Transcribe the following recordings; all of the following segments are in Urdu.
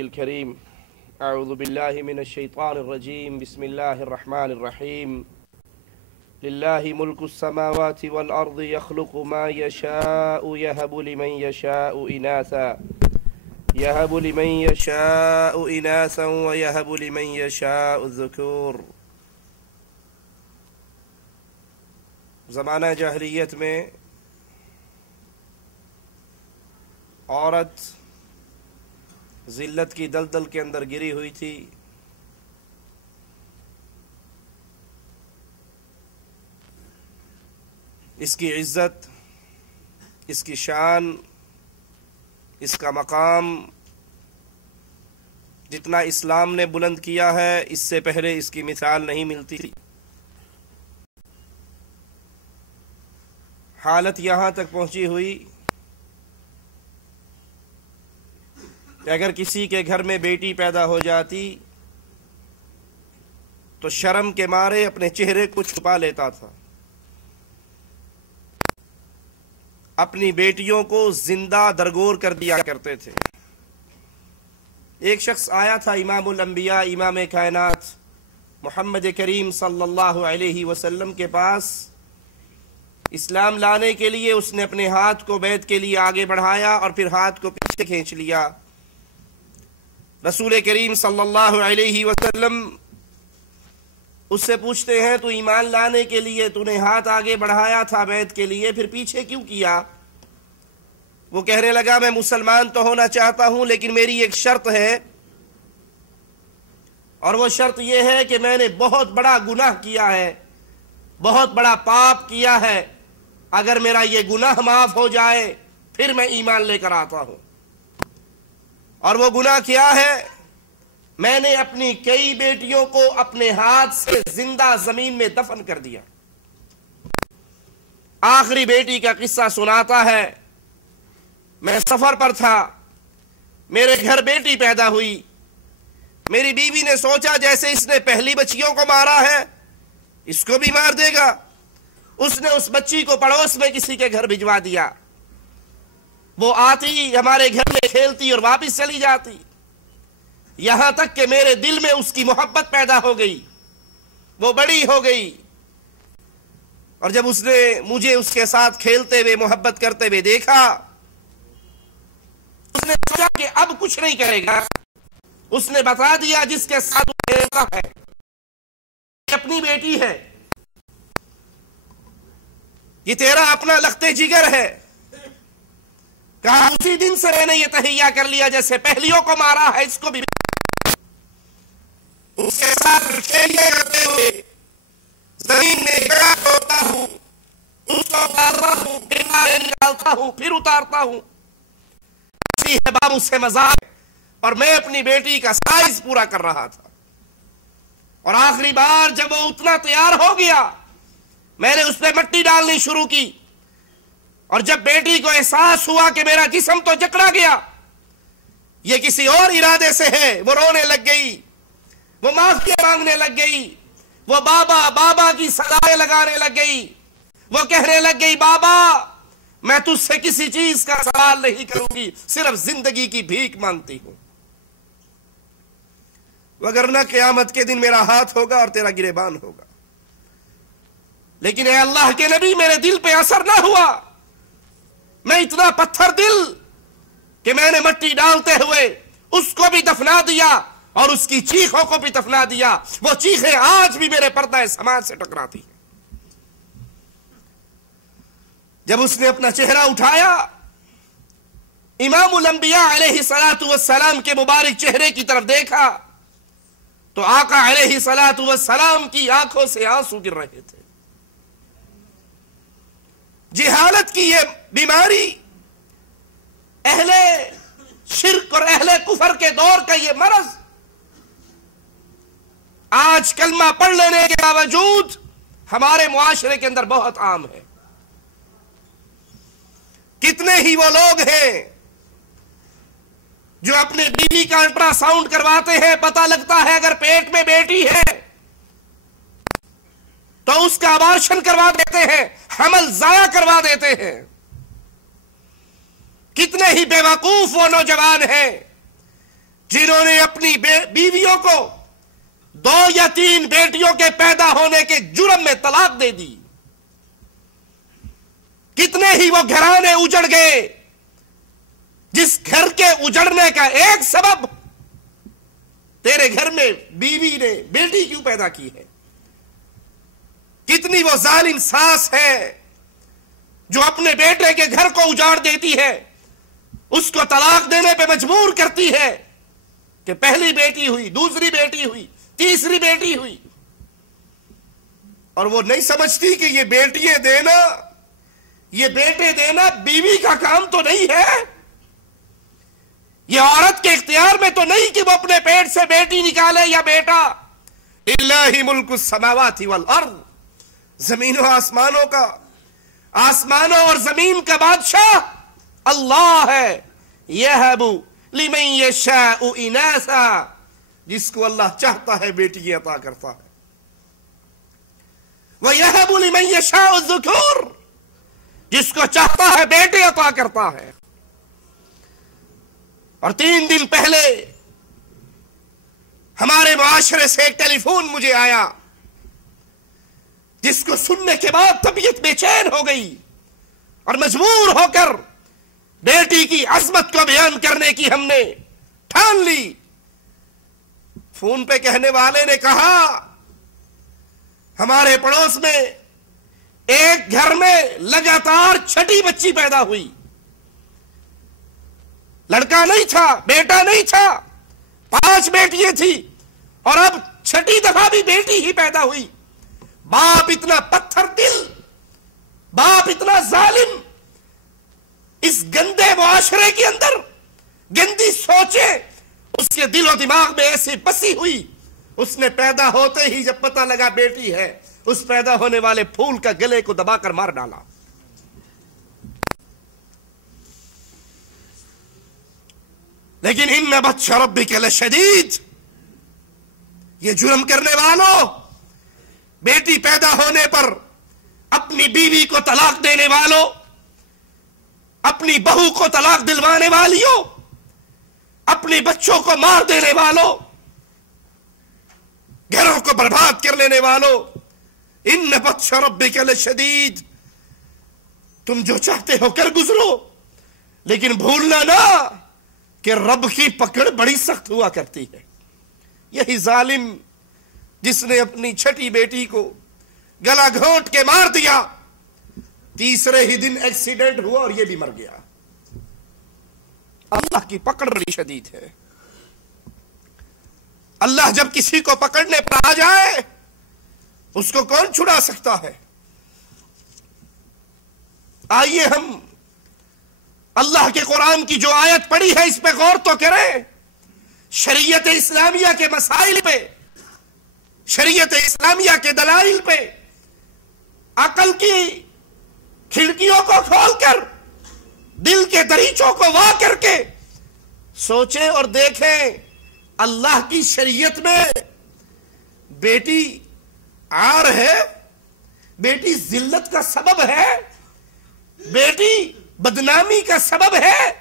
الكريم أعوذ بالله من الشيطان الرجيم بسم الله الرحمن الرحيم لله ملك السماوات والأرض يخلق ما يشاء يهب لمن يشاء إناثا ويهب لمن يشاء الذكور۔ زمانہ جاہلیت میں عورت ذلت کی دلدل کے اندر گری ہوئی تھی۔ اس کی عزت، اس کی شان، اس کا مقام جتنا اسلام نے بلند کیا ہے، اس سے پہلے اس کی مثال نہیں ملتی تھی۔ حالت یہاں تک پہنچی ہوئی کہ اگر کسی کے گھر میں بیٹی پیدا ہو جاتی تو شرم کے مارے اپنے چہرے کو چھپا لیتا تھا، اپنی بیٹیوں کو زندہ درگور کر دیا کرتے تھے۔ ایک شخص آیا تھا امام الانبیاء، امام کائنات محمد کریم صلی اللہ علیہ وسلم کے پاس اسلام لانے کے لیے۔ اس نے اپنے ہاتھ کو بیعت کے لیے آگے بڑھایا اور پھر ہاتھ کو پیچھے کھینچ لیا۔ رسول کریم صلی اللہ علیہ وسلم اس سے پوچھتے ہیں، تو ایمان لانے کے لیے تو نے ہاتھ آگے بڑھایا تھا بیعت کے لیے، پھر پیچھے کیوں کیا؟ وہ کہنے لگا، میں مسلمان تو ہونا چاہتا ہوں لیکن میری ایک شرط ہے، اور وہ شرط یہ ہے کہ میں نے بہت بڑا گناہ کیا ہے، بہت بڑا پاپ کیا ہے، اگر میرا یہ گناہ معاف ہو جائے پھر میں ایمان لے کر آتا ہوں۔ اور وہ گناہ کیا ہے؟ میں نے اپنی کئی بیٹیوں کو اپنے ہاتھ سے زندہ زمین میں دفن کر دیا۔ آخری بیٹی کا قصہ سناتا ہے، میں سفر پر تھا، میرے گھر بیٹی پیدا ہوئی، میری بیوی نے سوچا جیسے اس نے پہلی بچیوں کو مارا ہے اس کو بھی مار دے گا۔ اس نے اس بچی کو پڑوس میں کسی کے گھر بھجوا دیا۔ وہ آتی ہمارے گھر میں کھیلتی اور واپس چلی جاتی، یہاں تک کہ میرے دل میں اس کی محبت پیدا ہو گئی، وہ بڑی ہو گئی، اور جب اس نے مجھے اس کے ساتھ کھیلتے ہوئے محبت کرتے ہوئے دیکھا، اس نے سوچا کہ اب کچھ نہیں کرے گا۔ اس نے بتا دیا جس کے ساتھ وہ کھیلتا ہے اپنی بیٹی ہے، یہ تیرا اپنا لختے جگر ہے۔ کہا اسی دن سے میں نے یہ تہیہ کر لیا جیسے پہلیوں کو مارا ہے اس کو بھی اس کے ساتھ کھیلے کرتے ہوئے زمین میں گڑا کھودتا ہوں، اس کو اتارتا ہوں، پھر مارے نکالتا ہوں، پھر اتارتا ہوں۔ اسی ہے باب اس سے مذاق، اور میں اپنی بیٹی کا سائز پورا کر رہا تھا۔ اور آخری بار جب وہ اتنا تیار ہو گیا، میں نے اس پہ مٹی ڈالنی شروع کی، اور جب بیٹی کو احساس ہوا کہ میرا جسم تو جکڑا گیا، یہ کسی اور ارادے سے ہے، وہ رونے لگ گئی، وہ معافی مانگنے لگ گئی، وہ بابا بابا کی صدائیں لگانے لگ گئی، وہ کہنے لگ گئی، بابا میں تجھ سے کسی چیز کا سوال نہیں کروں گی، صرف زندگی کی بھیک مانگتی ہوں، وگرنہ قیامت کے دن میرا ہاتھ ہوگا اور تیرا گریبان ہوگا۔ لیکن اے اللہ کے نبی، میرے دل پہ اثر نہ ہوا، میں اتنا پتھر دل کہ میں نے مٹی ڈالتے ہوئے اس کو بھی دفنا دیا اور اس کی چیخوں کو بھی دفنا دیا۔ وہ چیخیں آج بھی میرے پردہ سماج سے ٹکراتی ہیں۔ جب اس نے اپنا چہرہ اٹھایا، امام الانبیاء علیہ السلام کے مبارک چہرے کی طرف دیکھا تو آقا علیہ السلام کی آنکھوں سے آنسو گر رہے تھے۔ جہالت کی یہ بیماری، اہل شرک اور اہل کفر کے دور کا یہ مرض آج کلمہ پڑھ لینے کے باوجود ہمارے معاشرے کے اندر بہت عام ہے۔ کتنے ہی وہ لوگ ہیں جو اپنے بیوی کا الٹرا ساؤنڈ کرواتے ہیں، پتہ لگتا ہے اگر پیٹ میں بیٹی ہے تو اس کا ابارشن کروا دیتے ہیں، حمل ضائع کروا دیتے ہیں۔ کتنے ہی بے وقوف وہ نوجوان ہیں جنہوں نے اپنی بیویوں کو 2 یا 3 بیٹیوں کے پیدا ہونے کے جرم میں طلاق دے دی. کتنے ہی وہ گھرانے اجڑ گئے جس گھر کے اجڑنے کا ایک سبب تیرے گھر میں بیوی نے بیٹی کیوں پیدا کی ہے. کتنی وہ ظالم ساس ہے جو اپنے بیٹے کے گھر کو اجاڑ دیتی ہے, اس کو طلاق دینے پہ مجبور کرتی ہے کہ پہلی بیٹی ہوئی, دوسری بیٹی ہوئی, تیسری بیٹی ہوئی, اور وہ نہیں سمجھتی کہ یہ بیٹیاں دینا, یہ بیٹے دینا بیوی کا کام تو نہیں ہے. یہ عورت کے اختیار میں تو نہیں کہ وہ اپنے پیٹ سے بیٹی نکالے یا بیٹا. للہ ملک السماوات والارض, زمین و آسمانوں کا, آسمانوں اور زمین کا بادشاہ اللہ ہے. یہب لمن یشاء اناثا, جس کو اللہ چاہتا ہے بیٹی عطا کرتا ہے. وَيَهَبُ لِمَن يَشَاءُ الذُّكُورَ, جس کو چاہتا ہے بیٹے عطا کرتا ہے. اور 3 دن پہلے ہمارے معاشرے سے ایک ٹیلی فون مجھے آیا جس کو سننے کے بعد طبیعت بے چین ہو گئی اور مجبور ہو کر بیٹی کی عظمت کو بیان کرنے کی ہم نے ٹھان لی. فون پہ کہنے والے نے کہا ہمارے پڑوس میں ایک گھر میں لگاتار 6ٹھی بچی پیدا ہوئی. لڑکا نہیں تھا, بیٹا نہیں تھا, 5 بیٹیاں تھی اور اب 6ٹھی دفعہ بھی بیٹی ہی پیدا ہوئی. باپ اتنا پتھر دل, باپ اتنا ظالم, اس گندے معاشرے کے اندر گندی سوچیں اس کے دل و دماغ میں ایسی بسی ہوئی. اس نے پیدا ہوتے ہی جب پتہ لگا بیٹی ہے, اس پیدا ہونے والے پھول کا گلے کو دبا کر مار ڈالا. لیکن ان بطش ربک لشدید, یہ جرم کرنے والوں, بیٹی پیدا ہونے پر اپنی بیوی کو طلاق دینے والوں, اپنی بہو کو طلاق دلوانے والیوں, اپنے بچوں کو مار دینے والوں, گھروں کو برباد کر لینے والوں, ان بطش ربک لشدید, تم جو چاہتے ہو کر گزرو, لیکن بھولنا نہ کہ رب کی پکڑ بڑی سخت ہوا کرتی ہے. یہی ظالم جس نے اپنی 6ٹھی بیٹی کو گلا گھونٹ کے مار دیا, تیسرے ہی دن ایکسیڈنٹ ہوا اور یہ بھی مر گیا. اللہ کی پکڑ بڑی شدید ہے. اللہ جب کسی کو پکڑنے پر آ جائے اس کو کون چھڑا سکتا ہے. آئیے ہم اللہ کے قرآن کی جو آیت پڑھی ہے اس پہ غور تو کریں. شریعت اسلامیہ کے مسائل پہ, شریعت اسلامیہ کے دلائل پہ عقل کی کھڑکیوں کو کھول کر, دل کے دریچوں کو وا کر کے سوچیں اور دیکھیں. اللہ کی شریعت میں بیٹی عار ہے, بیٹی ذلت کا سبب ہے, بیٹی بدنامی کا سبب ہے,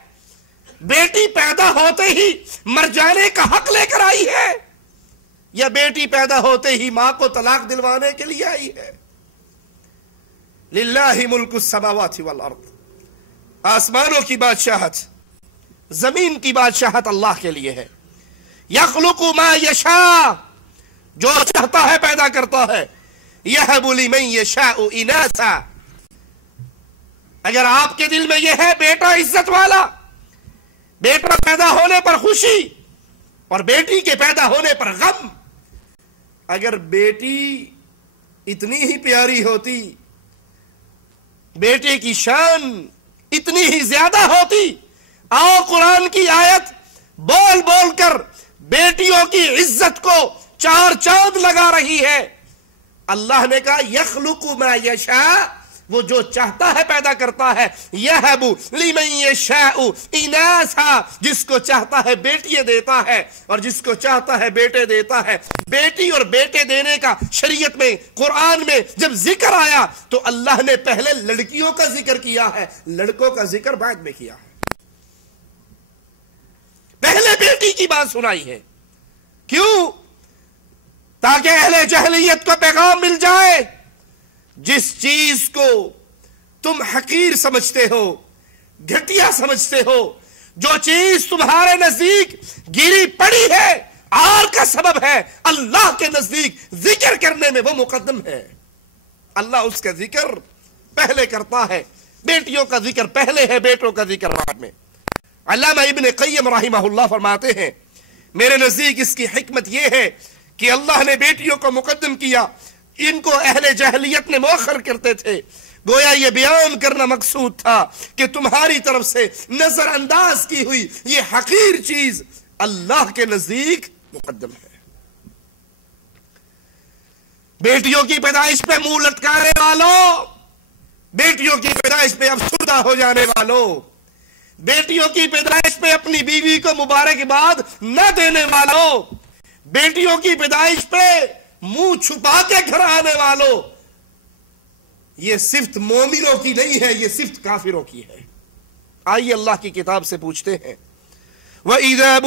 بیٹی پیدا ہوتے ہی مر جانے کا حق لے کر آئی ہے, یا بیٹی پیدا ہوتے ہی ماں کو طلاق دلوانے کے لیے آئی ہے. للہ ملک السماوات والارض, آسمانوں کی بادشاہت, زمین کی بادشاہت اللہ کے لیے ہے. یخلق ما یشاء, جو چاہتا ہے پیدا کرتا ہے. یہب لمن یشاء اناثا, اگر آپ کے دل میں یہ ہے بیٹا عزت والا, بیٹا پیدا ہونے پر خوشی اور بیٹی کے پیدا ہونے پر غم, اگر بیٹی اتنی ہی پیاری ہوتی, بیٹے کی شان اتنی ہی زیادہ ہوتی, آؤ قرآن کی آیت بول بول کر بیٹیوں کی عزت کو 4 چاند لگا رہی ہے. اللہ نے کہا یخلق ما یشاء, وہ جو چاہتا ہے پیدا کرتا ہے. یہب لمن یشاء اناثا, جس کو چاہتا ہے بیٹیاں دیتا ہے اور جس کو چاہتا ہے بیٹے دیتا ہے. بیٹی اور بیٹے دینے کا شریعت میں, قرآن میں جب ذکر آیا تو اللہ نے پہلے لڑکیوں کا ذکر کیا ہے, لڑکوں کا ذکر بعد میں کیا ہے. پہلے بیٹی کی بات سنائی ہے. کیوں؟ تاکہ اہل جہلیت کو پیغام مل جائے، جس چیز کو تم حقیر سمجھتے ہو، گھٹیا سمجھتے ہو، جو چیز تمہارے نزدیک گری پڑی ہے، آر کا سبب ہے، اللہ کے نزدیک ذکر کرنے میں وہ مقدم ہے. اللہ اس کا ذکر پہلے کرتا ہے. بیٹیوں کا ذکر پہلے ہے، بیٹوں کا ذکر بعد میں. علامہ ابن قیم رحمہ اللہ فرماتے ہیں میرے نزدیک اس کی حکمت یہ ہے کہ اللہ نے بیٹیوں کو مقدم کیا، ان کو اہل جہلیت نے مؤخر کرتے تھے. گویا یہ بیان کرنا مقصود تھا کہ تمہاری طرف سے نظر انداز کی ہوئی یہ حقیر چیز اللہ کے نزدیک مقدم ہے. بیٹیوں کی پیدائش پہ منہ لٹکانے والوں، بیٹیوں کی پیدائش پہ افسردہ ہو جانے والوں، بیٹیوں کی پیدائش پہ اپنی بیوی کو مبارکباد نہ دینے والوں، بیٹیوں کی پیدائش پہ منہ چھپا کے گھر آنے والوں، یہ صفت مومنوں کی نہیں ہے، یہ صفت کافروں کی ہے. آئیے اللہ کی کتاب سے پوچھتے ہیں. وَإِذَا